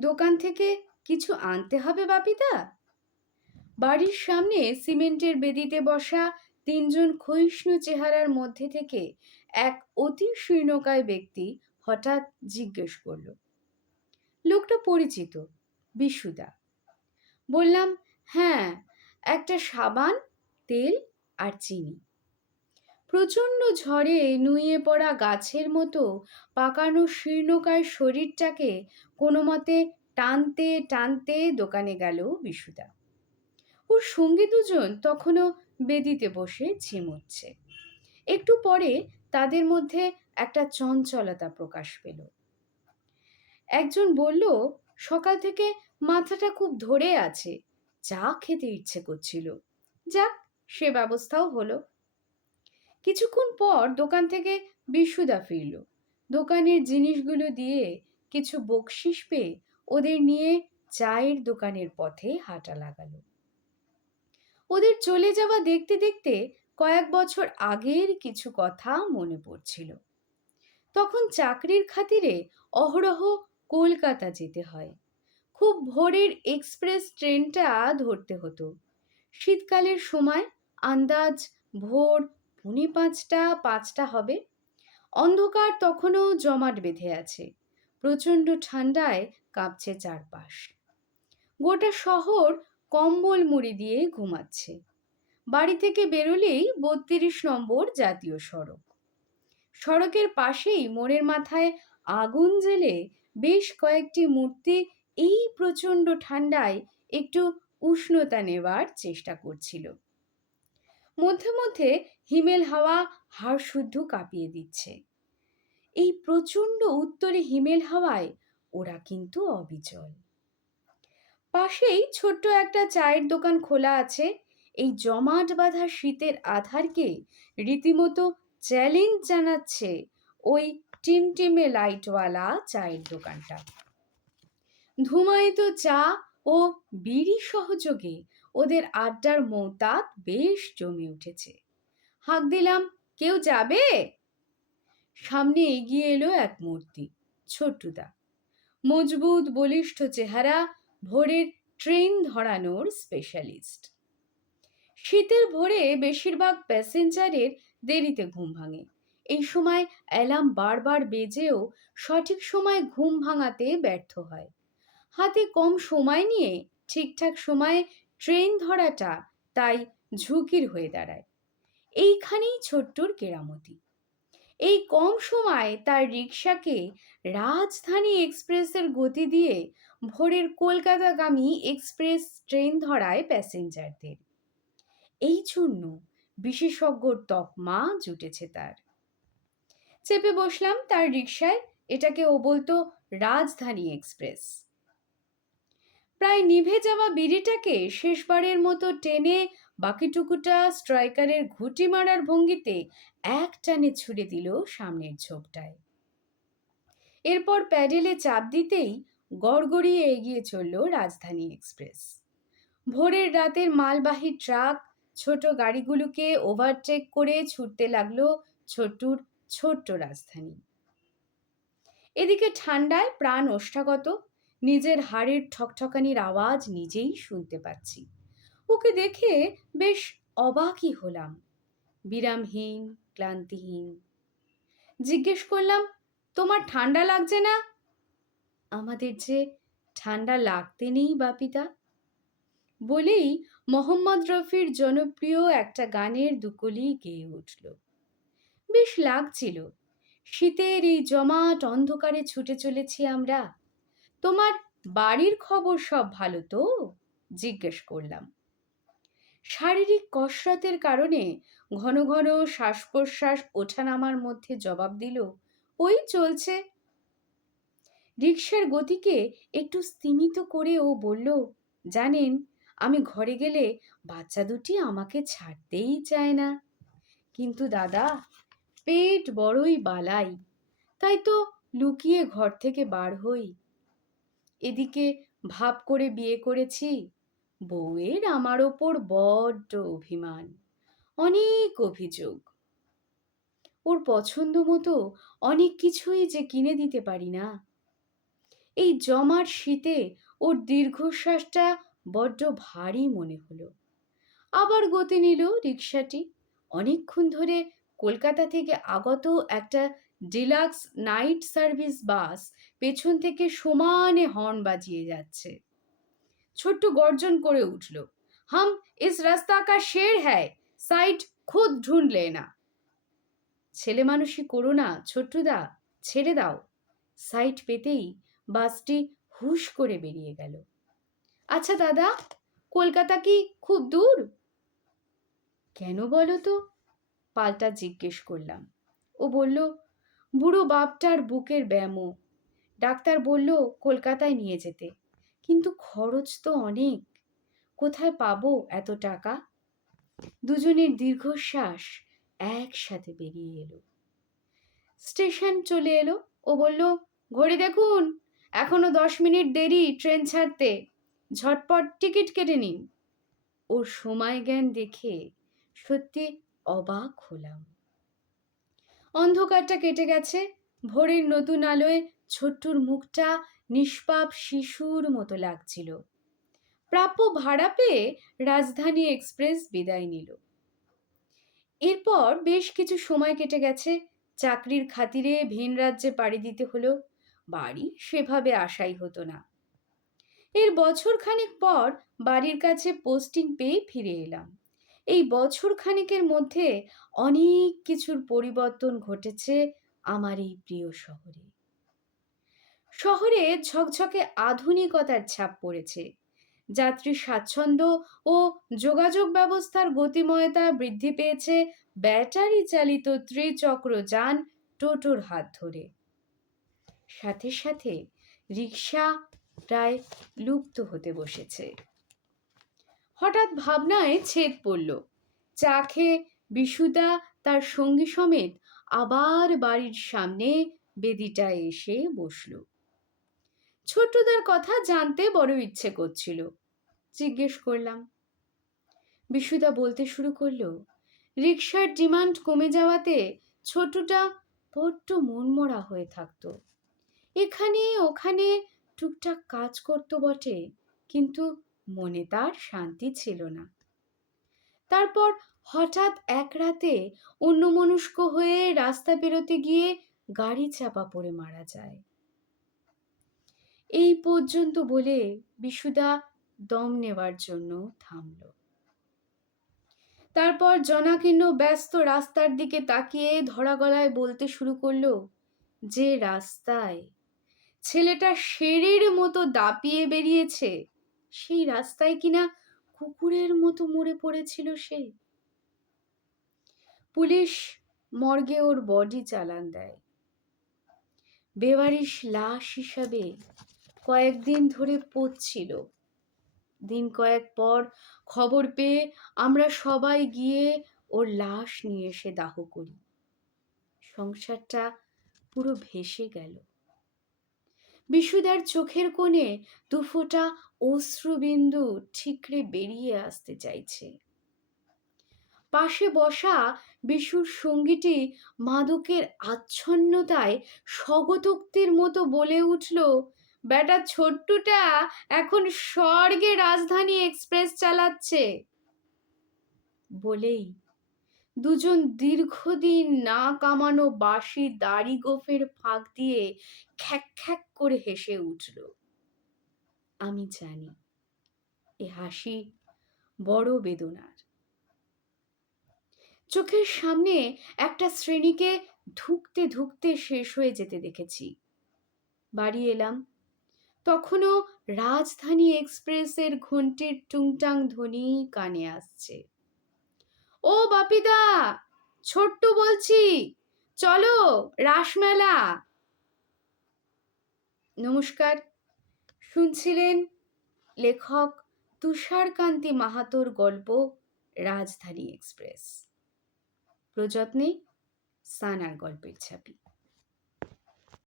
দোকান থেকে কিছু আনতে হবে বাপিদা। বাড়ির সামনে সিমেন্টের বেদিতে বসা তিনজন ক্ষয়িষ্ণু চেহারার মধ্যে থেকে এক অতি শীর্ণকায় ব্যক্তি হঠাৎ জিজ্ঞেস করল। লোকটা পরিচিত, বিশুদা। বললাম, হ্যাঁ, একটা সাবান, তেল আর চিনি। প্রচণ্ড ঝড়ে নুয়ে পড়া গাছের মতো পাকানো শীর্ণকায় শরীরটাকে কোনো মতে টানতে টানতে দোকানে গেল বিশুদা। ওর সঙ্গী দুজন তখনও বেদিতে বসে ঝিমুচ্ছে। একটু পরে তাদের মধ্যে একটা চঞ্চলতা প্রকাশ পেল। একজন বলল, সকাল থেকে মাথাটা খুব ধরে আছে, চা খেতে ইচ্ছে করছিল। যাক, সে ব্যবস্থাও হলো। কিছুক্ষণ পর দোকান থেকে বিশুদা ফিরল। দোকানের জিনিসগুলো দিয়ে কিছু বকশিস পেয়ে ওদের নিয়ে চায়ের দোকানের পথে হাঁটা লাগালো। ওদের চলে যাওয়া দেখতে দেখতে কয়েক বছর আগের কিছু কথা মনে পড়ছিল। তখন চাকরির খাতিরে অহরহ কলকাতা যেতে হয়। খুব ভোরের এক্সপ্রেস ট্রেনটা ধরতে হতো। শীতকালের সময় আন্দাজ ভোর 4:45-5টা হবে। অন্ধকার তখনও জমাট বেঁধে আছে। প্রচণ্ড ঠান্ডায় কাঁপছে চারপাশ। গোটা শহর কম্বল মুড়ি দিয়ে ঘুমাচ্ছে। বাড়ি থেকে বেরোলেই 32 নম্বর জাতীয় সড়ক। সড়কের পাশেই মোড়ের মাথায় আগুন জ্বেলে বেশ কয়েকটি মূর্তি এই প্রচণ্ড ঠান্ডায় একটু উষ্ণতা নেবার চেষ্টা করছিল। মধ্যে মধ্যে হিমেল হাওয়া হাড় শুদ্ধ কাঁপিয়ে দিচ্ছে। এই প্রচণ্ড উত্তরে হিমেল হাওয়ায় ওরা কিন্তু অবিচল। পাশেই ছোট্ট একটা চায়ের দোকান খোলা আছে। এই জমাট বাঁধা শীতের আধারকে রীতিমতো চ্যালেঞ্জ জানাচ্ছে ওই টিমটিমে লাইটওয়ালা চায়ের দোকানটা। ধুমায়িত চা ও বিড়ি সহযোগে ওদের আড্ডার মৌতাত বেশ জমে উঠেছে। হাঁক দিলাম, কেউ যাবে? সামনে এগিয়ে এলো এক মূর্তি, ছোট্টুদা। মজবুত বলিষ্ঠ চেহারা, ভোরের ট্রেন ধরানোর স্পেশালিস্ট। শীতের ভোরে বেশিরভাগ প্যাসেঞ্জারের দেরিতে ঘুম ভাঙে। এই সময় অ্যালার্ম বারবার বেজেও সঠিক সময় ঘুম ভাঙাতে ব্যর্থ হয়। হাতে কম সময় নিয়ে ঠিকঠাক সময়ে ট্রেন ধরাটা তাই ঝুঁকির হয়ে দাঁড়ায়। এইখানেই ছোট্টুর কেরামতি। এই কম সময় তার রিকশাকে রাজধানী এক্সপ্রেসের গতি দিয়ে ভোরের কলকাতাগামী এক্সপ্রেস ট্রেন ধরায় প্যাসেঞ্জারদের। এই জন্য বিশেষজ্ঞর তকমা জুটেছে তার। চেপে বসলাম তার রিকশায়। এটাকে ও বলতো রাজধানী এক্সপ্রেস। প্রায় নিভে যাওয়া বিড়িটাকে শেষবারের মতো টেনে বাকিটুকুটা স্ট্রাইকারের ঘুঁটি মারার ভঙ্গিতে এক টানে ছুড়ে দিল সামনের ঝোপটায়। এরপর প্যাডেলে চাপ দিতেই গড়গড়িয়ে এগিয়ে চলল রাজধানী এক্সপ্রেস। ভোরের রাতের মালবাহী ট্রাক, ছোট গাড়িগুলোকে ওভারটেক করে ছুটতে লাগলো ছোট্টুর ছোট্ট রাজধানী। এদিকে ঠান্ডায় প্রাণ ওষ্ঠাগত। নিজের হাড়ের ঠকঠকানির আওয়াজ নিজেই শুনতে পাচ্ছি। ওকে দেখে বেশ অবাকই হলাম। বিরামহীন, ক্লান্তিহীন। জিজ্ঞেস করলাম, তোমার ঠান্ডা লাগছে না? আমাদের যে ঠান্ডা লাগতে নেই বাপিদা। বলেই মোহাম্মদ রফির জনপ্রিয় একটা গানের দুকলি গেয়ে উঠল। বেশ লাগছিল। শীতের এই জমাট অন্ধকারে ছুটে চলেছি আমরা। তোমার বাড়ির খবর সব ভালো তো? জিজ্ঞেস করলাম। শারীরিক কসরতের কারণে ঘন ঘন শ্বাস প্রশ্বাস ওঠানামার মধ্যে জবাব দিল, ওই চলছে। রিকশার গতিকে একটু স্তিমিত করে ও বলল, জানেন, আমি ঘরে গেলে বাচ্চা দুটি আমাকে ছাড়তেই চায় না। কিন্তু দাদা, পেট বড়ই বালাই, তাই তো লুকিয়ে ঘর থেকে বার হই। এদিকে ভাব করে বিয়ে করেছি। বউয়ের আমার ওপর বড্ড অভিমান, অনেক অভিযোগ। ওর পছন্দ মতো অনেক কিছুই যে কিনে দিতে পারি না। এই জমাট শীতে ওর দীর্ঘশ্বাসটা বড্ড ভারী মনে হলো। আবার গতি নিল রিকশাটি। অনেকক্ষণ ধরে কলকাতা থেকে আগত একটা ডিলাক্স নাইট সার্ভিস বাস পেছন থেকে সমানে হর্ন বাজিয়ে যাচ্ছে। ছোট্ট গর্জন করে উঠল, হাম ইস রাস্তা কা শের হ্যায়, সাইড খুদ ঢুঁढ লেনা। ছেলে মানুষই করো না ছোট্টুদা, ছেড়ে দাও। সাইড পেতেই বাসটি হুশ করে বেরিয়ে গেল। আচ্ছা দাদা, কলকাতা কি খুব দূর? কেন বলো তো, পাল্টা জিজ্ঞেস করলাম। ও বলল, বুড়ো বাপটার বুকের ব্যামো, ডাক্তার বলল কলকাতায় নিয়ে যেতে, কিন্তু খরচ তো অনেক, কোথায় পাবো এত টাকা? দুজনের দীর্ঘশ্বাস একসাথে বেরিয়ে এলো। স্টেশন চলে এলো। ও বলল, ঘড়ি দেখুন, এখনো 10 মিনিট দেরি ট্রেন ছাড়তে, ঝটপট টিকিট কেটে নিন। ওর সময় জ্ঞান দেখে সত্যি অবাক হলাম। অন্ধকারটা কেটে গেছে, ভোরের নতুন আলোয় ছোট্টুর মুখটা নিষ্পাপ শিশুর মতো লাগছিল। প্রাপ্য ভাড়া পেয়ে রাজধানী এক্সপ্রেস বিদায় নিল। এরপর বেশ কিছু সময় কেটে গেছে। চাকরির খাতিরে ভিন রাজ্যে পাড়ি দিতে হলো। বাড়ি সেভাবে আসাই হতো না। এর বছর খানেক পর বাড়ির কাছে পোস্টিং পেয়ে ফিরে এলাম। এই বছর খানেকের মধ্যে অনেক কিছুর পরিবর্তন ঘটেছে আমার এই প্রিয় শহরে। শহরে ঝকঝকে আধুনিকতার ছাপ পড়েছে। যাত্রী স্বাচ্ছন্দ্য ও যোগাযোগ ব্যবস্থার গতিময়তা বৃদ্ধি পেয়েছে ব্যাটারি চালিত ত্রিচক্র যান টোটোর হাত ধরে। সাথে সাথে রিক্সা প্রায় লুপ্ত হতে বসেছে। হঠাৎ ভাবনায় ছেদ পড়ল। চা খেয়ে বিশুদা তার সঙ্গী সমেত আবার বাড়ির সামনে বেদিটায় এসে বসল। ছোট্টুদার কথা জানতে বড় ইচ্ছে করছিল। জিজ্ঞেস করলাম। বিশুদা বলতে শুরু করলো, রিক্সার ডিমান্ড কমে যাওয়াতে ছোটুটা বড্ড মনমরা হয়ে থাকতো। এখানে ওখানে টুকটাক কাজ করতো বটে, কিন্তু মনে তার শান্তি ছিল না। তারপর হঠাৎ এক রাতে অন্যমনস্ক হয়ে রাস্তা পেরোতে গিয়ে গাড়ি চাপা পড়ে মারা যায়। এই পর্যন্ত বলে বিশুদা দম নেবার জন্য থামল। তারপর জনাকীর্ণ ব্যস্ত রাস্তার দিকে তাকিয়ে ধরা গলায় বলতে শুরু করলো, যে রাস্তায় ছেলেটা শেরের মতো দাপিয়ে বেরিয়েছে, সেই রাস্তায় কিনা কুকুরের মতো মরে পড়েছিল সে। পুলিশ মর্গে ওর বডি চালান দেয়। বেওয়ারিশ লাশ হিসাবে কয়েকদিন ধরে পচছিল। দিন কয়েক পর খবর পেয়ে আমরা সবাই গিয়ে ওর লাশ নিয়ে এসে দাহ করি। সংসারটা পুরো ভেসে গেল। বিশুদার চোখের কোণে দুফোঁটা অশ্রুবিন্দু ঠিকরে বেরিয়ে আসতে চাইছে। পাশে বসা বিশুর সঙ্গীটি মাদকের আচ্ছন্নতায় স্বগতোক্তির মতো বলে উঠল, বেটা ছোট্টুটা এখন স্বর্গে রাজধানী এক্সপ্রেস চালাচ্ছে। বলেই দুজন দীর্ঘদিন না কামানো বাসি দাড়ি গোফের ফাঁক দিয়ে খ্যাক খ্যাক করে হেসে উঠল। আমি জানি এ হাসি বড় বেদনার। চোখের সামনে একটা শ্রেণীকে ধুঁকতে ধুঁকতে শেষ হয়ে যেতে দেখেছি। বাড়ি এলাম, তখনও রাজধানী এক্সপ্রেসের ঘন্টির টুংটাং ধ্বনি কানে আসছে। ও বাপিদা, ছোট্টু বলছি, চলো রাসমেলা। নমস্কার, শুনছিলেন লেখক তুষারকান্তি মাহাতোর গল্প রাজধানী এক্সপ্রেস। প্রযত্নে সানার গল্পের ছাপি।